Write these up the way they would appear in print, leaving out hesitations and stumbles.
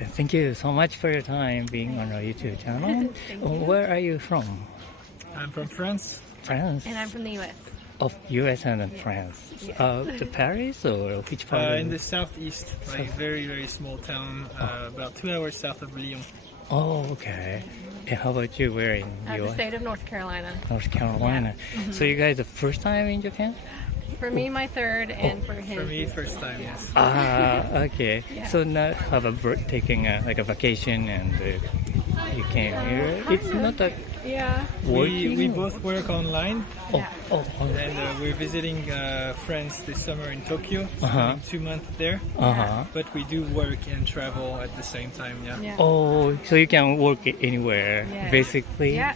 Thank you so much for your time being on our YouTube channel. Where are you from? I'm from France. France. And I'm from the U.S. Of U.S. and France. To Paris or which part? In the southeast, like very, very small town, about 2 hours south of Lyon. Oh, okay. And how about you? Where in The U.S.? state of North Carolina. North Carolina. Yeah. Mm-hmm. So you guys the first time in Japan? For me, my third, and for him. For me, first time, yes. Okay. Yeah. So now have taking like a vacation and you came here. It's not a Yeah. working. We both work online, Yeah. and we're visiting friends this summer in Tokyo, Uh-huh. spending 2 months there. Uh-huh. But we do work and travel at the same time, yeah. Yeah. Oh, so you can work anywhere, Yes. basically. Yeah.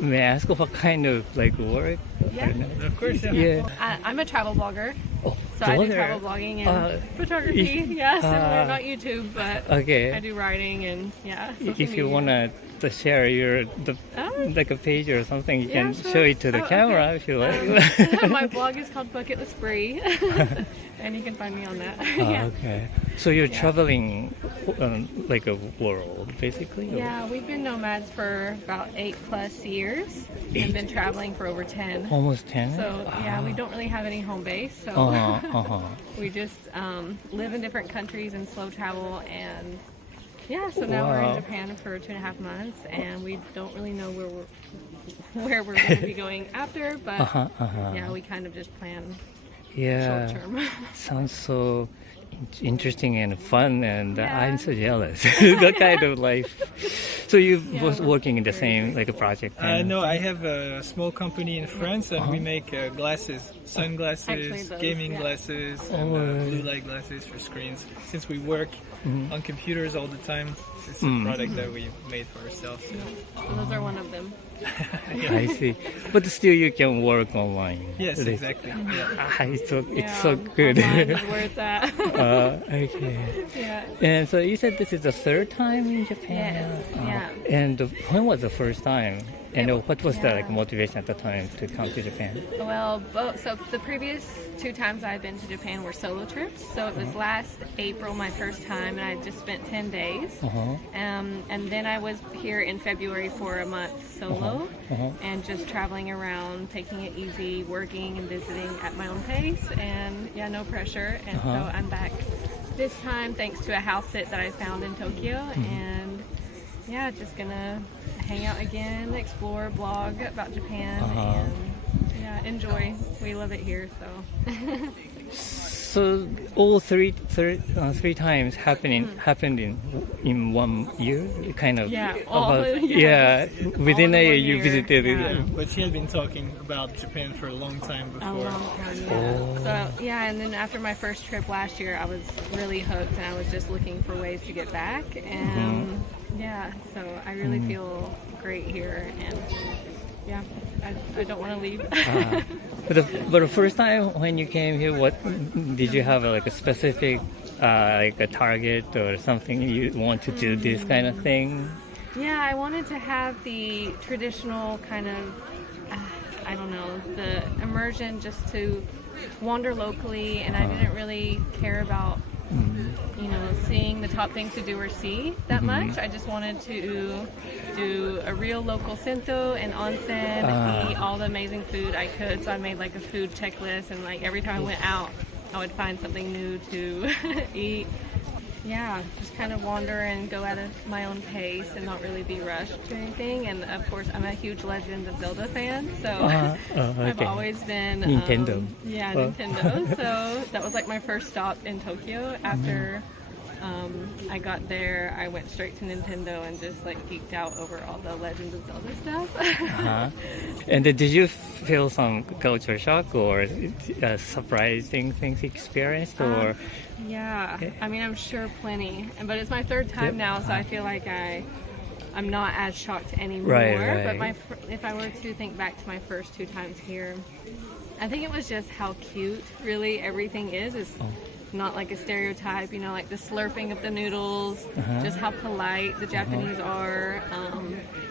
May I ask what kind of like work? Yeah. I don't know. Of course, yeah. Yeah. I'm a travel blogger, Oh, so I do blogger. travel blogging and photography. if- Yeah, similar, not YouTube, but Okay. I do writing and social If you media. wanna to share your Oh. like a page or something, you Yeah, can sure. show it to the Oh, camera okay. if you like. My blog is called Bucket List Spree, and you can find me on that. Yeah. Okay. So you're traveling like a world, basically. or- Yeah, we've been nomads for about 8+ years and been traveling for over 10. Almost 10. So yeah, we don't really have any home base, so we just live in different countries and slow travel. And yeah, so now we're in Wow. Japan for 2.5 months, and we don't really know where we're going to be going after, but yeah, we kind of just plan Yeah. short term. Sounds so interesting and fun, and Yeah. I'm so jealous. That kind of life. So you both working in the same like a project? No, I have a small company in France, and we make glasses, sunglasses, Actually, those, gaming yeah. glasses, and blue light glasses for screens. Since we work on computers all the time, it's a product that we made for ourselves. Yeah. Those are one of them. I see. But still, you can work online. Yes, Like- exactly. Yeah. It's so good. Online is where it's at. Okay. Yeah. And so you said this is the third time in Japan. Yes, yeah. And when was the first time? And what was the like Yeah. motivation at the time to come to Japan? Well, so the previous 2 times I've been to Japan were solo trips. So it was last April, my first time, and I just spent 10 days. And then I was here in February for a month solo, and just traveling around, taking it easy, working and visiting at my own pace, and yeah, no pressure. And so I'm back this time thanks to a house sit that I found in Tokyo, and yeah, just gonna hang out again, explore, blog about Japan, and yeah, enjoy. We love it here, so. So all three times happened in 1 year, kind of. Yeah, Within all a in year 1 you year. visited. Yeah. But she had been talking about Japan for a long time A before. long time, yeah. So yeah, and then after my first trip last year, I was really hooked, and I was just looking for ways to get back, and yeah, so I really feel great here, and yeah, I don't want to leave. But the first time when you came here, what did you have like a specific like a target or something you want to do this kind of thing? Yeah, I wanted to have the traditional kind of, I don't know, the immersion, just to wander locally, and I didn't really care about, seeing the top things to do or see that much. I just wanted to do a real local sento and onsen, eat all the amazing food I could. So I made like a food checklist, and like every time I went out, I would find something new to eat. Yeah, just kind of wander and go at my own pace and not really be rushed to anything. And of course, I'm a huge Legend of Zelda fan, so I've always been Nintendo. Nintendo. So that was like my first stop in Tokyo. After I got there, I went straight to Nintendo and just like geeked out over all the Legend of Zelda stuff. And then did you feel some culture shock or surprising things experienced or? Yeah, I mean, I'm sure plenty, but it's my third time now, so I feel like I'm not as shocked anymore. Right. But if I were to think back to my first 2 times here, I think it was just how cute really everything is not like a stereotype, like the slurping of the noodles, just how polite the Japanese are.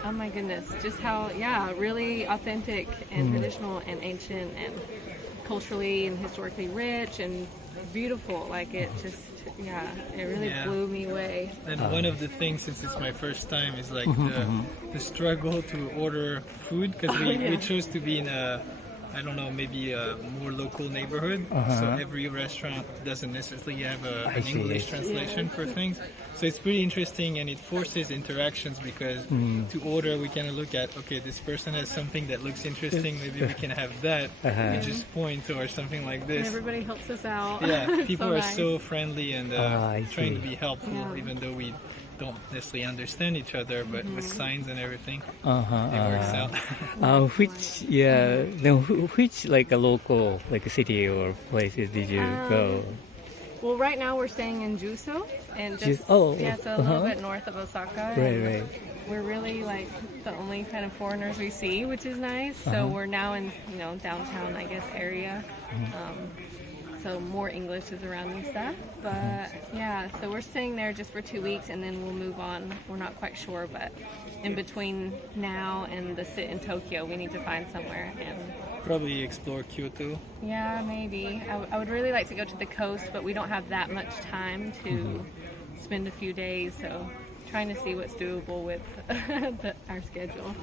Oh my goodness, just how, really authentic and traditional and ancient and culturally and historically rich and beautiful. Like it just, yeah, it really Yeah. blew me away. And one of the things, since it's my first time, is like the struggle to order food, because we chose to be in a, I don't know, maybe a more local neighborhood. So every restaurant doesn't necessarily have an English translation for things. So it's pretty interesting, and it forces interactions, because to order we kind of look at, okay, this person has something that looks interesting, maybe we can have that. We just point or something like And this. everybody helps us out. Yeah, people So are nice. so friendly and I trying to see. be helpful, Yeah. even though we don't necessarily understand each other, but with signs and everything, it works out. Which like a local like a city or places did you go? Well, right now we're staying in Juso, and just Oh, yeah, so a little bit north of Osaka. Right, and right. We're really like the only kind of foreigners we see, which is nice. So we're now in downtown, I guess, area. So more English is around and stuff. But yeah, so we're staying there just for 2 weeks, and then we'll move on. We're not quite sure, but in between now and the sit in Tokyo, we need to find somewhere. And Probably explore Kyoto. yeah, maybe. I would really like to go to the coast, but we don't have that much time to spend a few days, so trying to see what's doable with our schedule.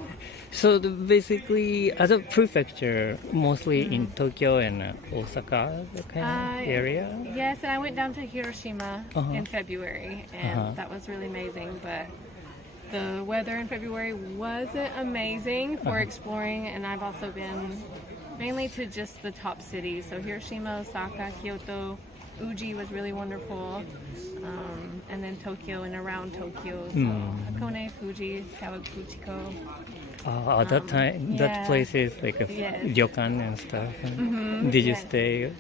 So basically, as a prefecture, mostly in Tokyo and Osaka kind of area. Yes, and I went down to Hiroshima in February, and that was really amazing, but the weather in February wasn't amazing for exploring, and I've also been mainly to just the top cities, so Hiroshima, Osaka, Kyoto. Uji was really wonderful, and then Tokyo and around Tokyo, so Hakone, Fuji, Kawaguchiko. That time, that yeah. place is like a Yes. ryokan and stuff. Did you yes. stay in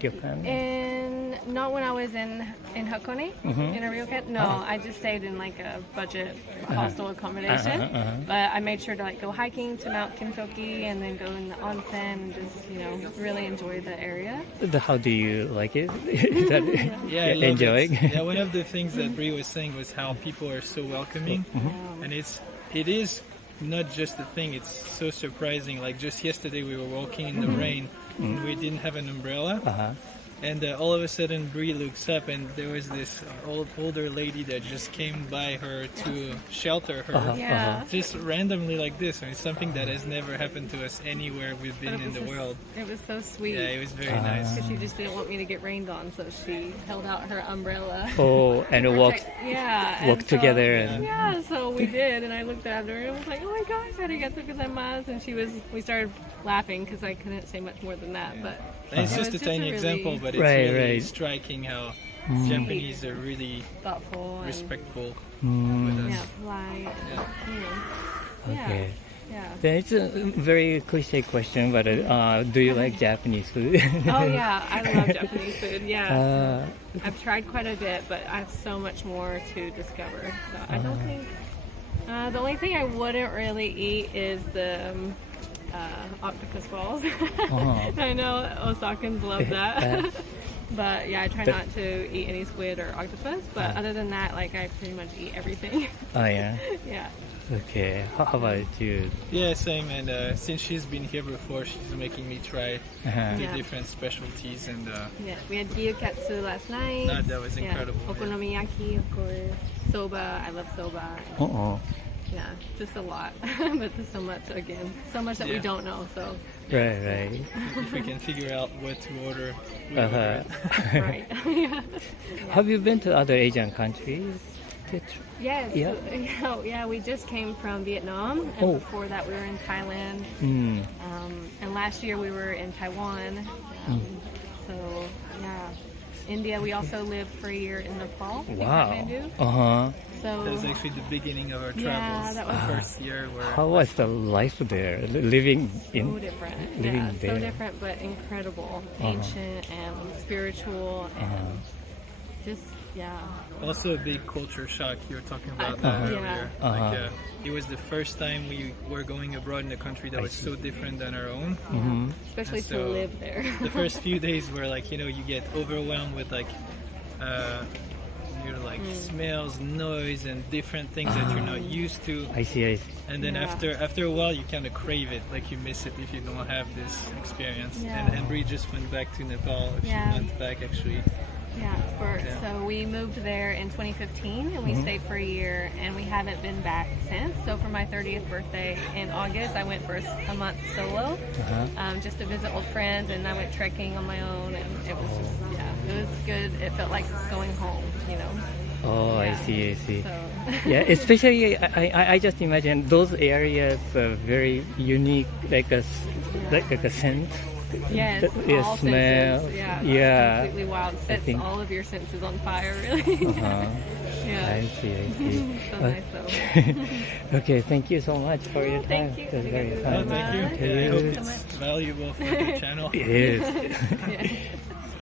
ryokan? And not when I was in Hakone, in a ryokan. No, I just stayed in like a budget hostel accommodation. But I made sure to like go hiking to Mount Kintoki and then go in the onsen and just really enjoy the area. How do you like it? Yeah, I love enjoying? it. Yeah, one of the things that Brie was saying was how people are so welcoming, and it is not just a thing. It's so surprising. Like just yesterday, we were walking in the rain, and we didn't have an umbrella. And all of a sudden, Brie looks up, and there was this older lady that just came by her to shelter her, Yeah. just randomly like this. And it's something that has never happened to us anywhere we've been in the world. It was so sweet. Yeah, it was very nice. Because she just didn't want me to get rained on, so she held out her umbrella. Oh, and walk Yeah. and walk together and Yeah, so we did, and I looked at her and I was like, "Oh my gosh, arigatou gozaimasu!" And we started laughing because I couldn't say much more than that. But And it's it just was a tiny really example, but it's Right, really right. striking how Japanese are really thoughtful and respectful with us. polite. Yeah. Okay. Yeah. Then it's a very cliche question, but do you like Japanese food? Oh yeah, I love Japanese food. Yeah, so I've tried quite a bit, but I have so much more to discover. So I don't think the only thing I wouldn't really eat is the octopus balls. I know Osakans love that. But yeah, I try not to eat any squid or octopus. But other than that, like I pretty much eat everything. Oh yeah. Yeah. Okay. How about you? Yeah, same. And since she's been here before, she's making me try the Yeah. different specialties. And Yeah, we had gyukatsu last night. that was incredible. Yeah. Okonomiyaki, of course. Soba, I love soba. Yeah, just a lot. But there's so much, again. So much that we Yeah. don't know, so. Right. if we can figure out what to order, we order it. Right. Yeah. Have you been to other Asian countries? Yes. Yeah. Yeah, we just came from Vietnam, and Oh. before that we were in Thailand. And last year we were in Taiwan. So, yeah. India, we also lived for a year in Nepal, in Wow. Kathmandu. So, That was actually the beginning of our Yeah, travels. that The was- first year where How was the life there? Living so in different. living Yeah, there. so different, but incredible. Ancient and spiritual and just, yeah. also a big culture shock. You were talking about that earlier. Like, it was the first time we were going abroad in a country that was so different than our own. Especially to So, live there. The first few days were like, you get overwhelmed with like smells, noise, and different things that you're not used to. I see. And then Yeah. after a while, you kind of crave it, like you miss it if you don't have this experience. Yeah. And Brie just went back to Nepal a few Yeah. months back, actually. So we moved there in 2015 and we stayed for a year and we haven't been back since. So for my 30th birthday in August, I went for a month solo just to visit old friends, and I went trekking on my own, and it was just, it was good. It felt like going home, you know. Oh, I see. So. Yeah, especially I just imagine those areas are very unique, like a scent. Yes, Yeah, all smell. senses. Yeah. Completely wild. Sets think- all of your senses on fire, really. Yeah. I see. So nice though. Okay, thank you so much for your time. Thank you. It was very Thank you fun. so much. Thank you. I hope it's valuable for the channel. It is. Yeah.